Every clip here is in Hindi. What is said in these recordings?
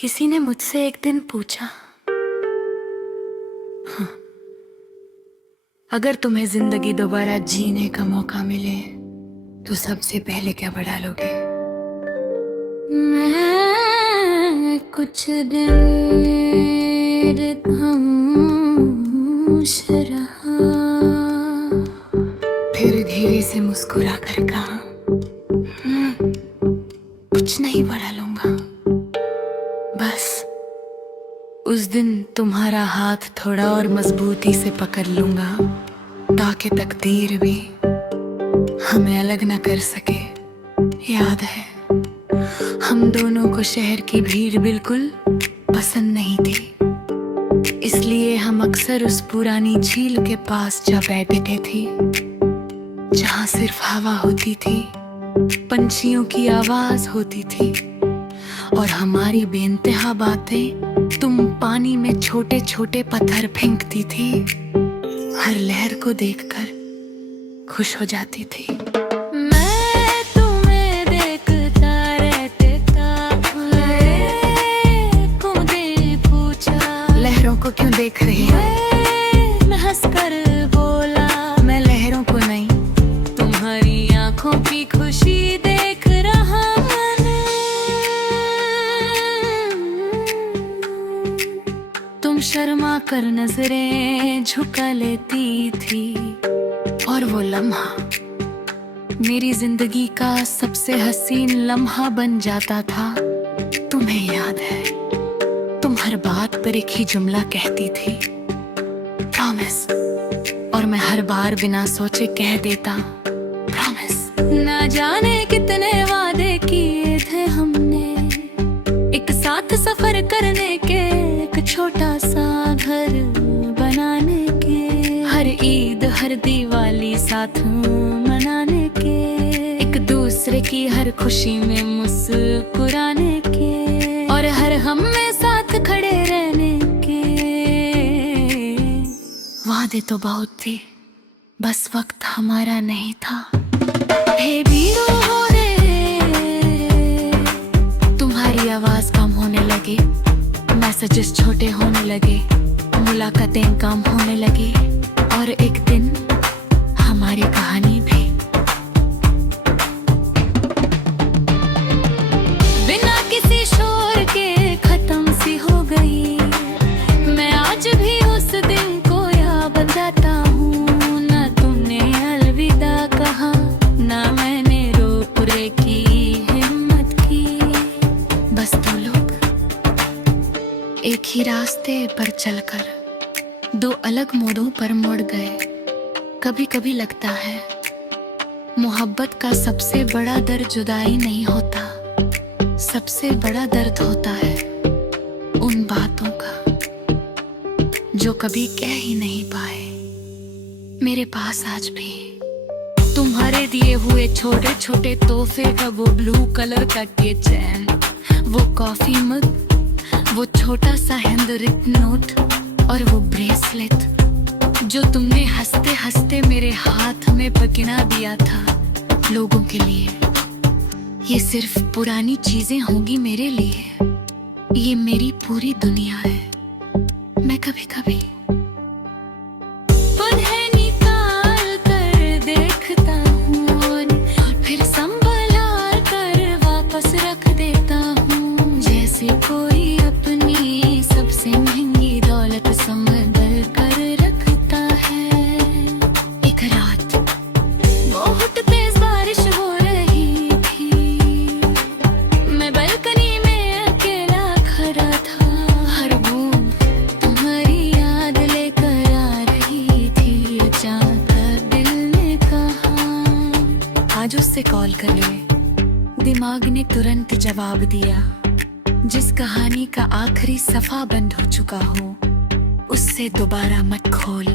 किसी ने मुझसे एक दिन पूछा, हाँ, अगर तुम्हें जिंदगी दोबारा जीने का मौका मिले तो सबसे पहले क्या बढ़ा लोगे? मैं कुछ देर खामोश रहा, फिर धीरे से मुस्कुरा कर कहा, कुछ नहीं बढ़ा लूंगा, बस उस दिन तुम्हारा हाथ थोड़ा और मजबूती से पकड़ लूंगा ताकि तकदीर भी हमें अलग न कर सके। याद है हम दोनों को शहर की भीड़ बिल्कुल पसंद नहीं थी, इसलिए हम अक्सर उस पुरानी झील के पास जा बैठते थे जहां सिर्फ हवा होती थी, पंछियों की आवाज होती थी और हमारी बेइंतहा बातें तुम पानी में छोटे छोटे पत्थर फेंकती थी, हर लहर को देखकर खुश हो जाती थी। मैं तुम्हें देखता रहता पूछा, लहरों को क्यों देख रही है? मैं हंसकर बोला, मैं लहरों को नहीं तुम्हारी आंखों की खुशी देख रहा। तुम शर्मा कर नजरें झुका लेती थी और वो लम्हा मेरी जिंदगी का सबसे हसीन लम्हा बन जाता था। तुम्हें याद है तुम हर बात पर एक ही जुमला कहती थी, प्रॉमिस, और मैं हर बार बिना सोचे कह देता प्रॉमिस। ना जाने कितने वादे किए थे हमने एक साथ सफर करने के, एक छोटा सा घर बनाने के, हर ईद हर दिवाली साथ मनाने के, एक दूसरे की हर खुशी में मुस्कुराने के और हर हम में साथ खड़े रहने के। वादे तो बहुत थे, बस वक्त हमारा नहीं था। हे बीरो हो रे, तुम्हारी आवाज कम होने लगी, मैसेजेस छोटे होने लगे, मुलाकातें कम होने लगी और एक दिन हमारी कहानी भी बिना किसी शोर के खत्म सी हो गई। मैं आज भी उस दिन को याद बताता हूँ, ना तुमने अलविदा कहा ना मैंने रोकने की हिम्मत की, बस दो लोग एक ही रास्ते पर चलकर दो अलग मोड़ों पर मुड़ गए। कभी कभी लगता है मोहब्बत का सबसे बड़ा दर्द जुदाई नहीं होता, सबसे बड़ा दर्द होता है उन बातों का जो कभी कह ही नहीं पाए। मेरे पास आज भी तुम्हारे दिए हुए छोटे छोटे तोहफे का वो ब्लू कलर का चैन, वो कॉफी मग, वो छोटा सा हैंडरिटन नोट और वो ब्रेसलेट जो तुमने हंसते हंसते मेरे हाथ में पकड़ा दिया था लोगों के लिए। ये सिर्फ पुरानी चीजें होंगी मेरे लिए, ये मेरी पूरी दुनिया है। मैं कभी कभी उन्हें निकाल कर देखता हूँ और फिर संभल कर वापस रख देता हूँ, जैसे कोई अपनी सबसे महंगी दौलत संभल कर रखता है। एक रात बहुत तेज बारिश हो रही थी, मैं बालकनी में अकेला खड़ा था, हर बूंद तुम्हारी याद लेकर आ रही थी। अचानक दिल ने कहा आज उससे कॉल कर ले, दिमाग ने तुरंत जवाब दिया, जिस कहानी का आखिरी सफा बंद हो चुका हो उससे दोबारा मत खोल।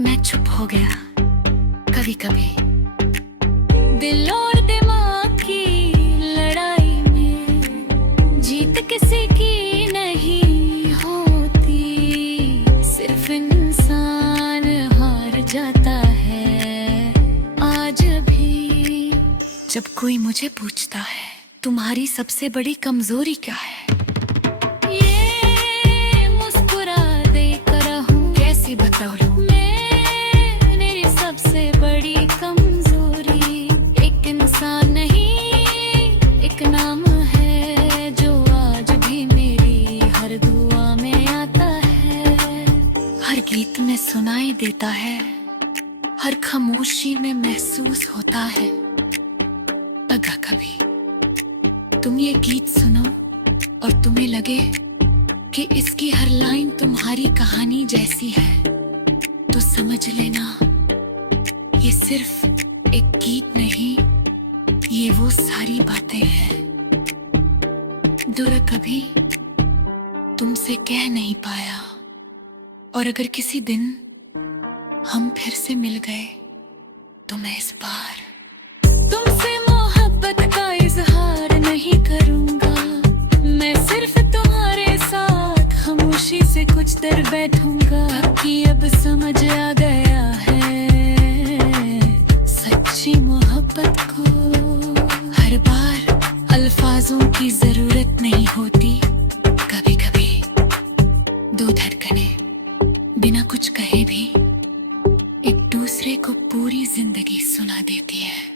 मैं चुप हो गया। कभी कभी दिल और दिमाग की लड़ाई में जीत किसी की नहीं होती, सिर्फ इंसान हार जाता है। आज भी जब कोई मुझे पूछता है तुम्हारी सबसे बड़ी कमजोरी क्या है, में सुनाई देता है, हर खामोशी में महसूस होता है। अगर कभी तुम ये गीत सुनो और तुम्हें लगे कि इसकी हर लाइन तुम्हारी कहानी जैसी है, तो समझ लेना ये सिर्फ एक गीत नहीं, ये वो सारी बातें हैं जो कभी तुमसे कह नहीं पाया। और अगर किसी दिन हम फिर से मिल गए तो मैं इस बार तुमसे मोहब्बत का इजहार नहीं करूंगा। मैं सिर्फ तुम्हारे साथ खामोशी से कुछ देर बैठूंगा, कि अब समझ आ गया है सच्ची मोहब्बत को हर बार अल्फाजों की जरूरत नहीं होती। कभी कभी दो धड़कनें बिना कुछ कहे भी एक दूसरे को पूरी जिंदगी सुना देती है।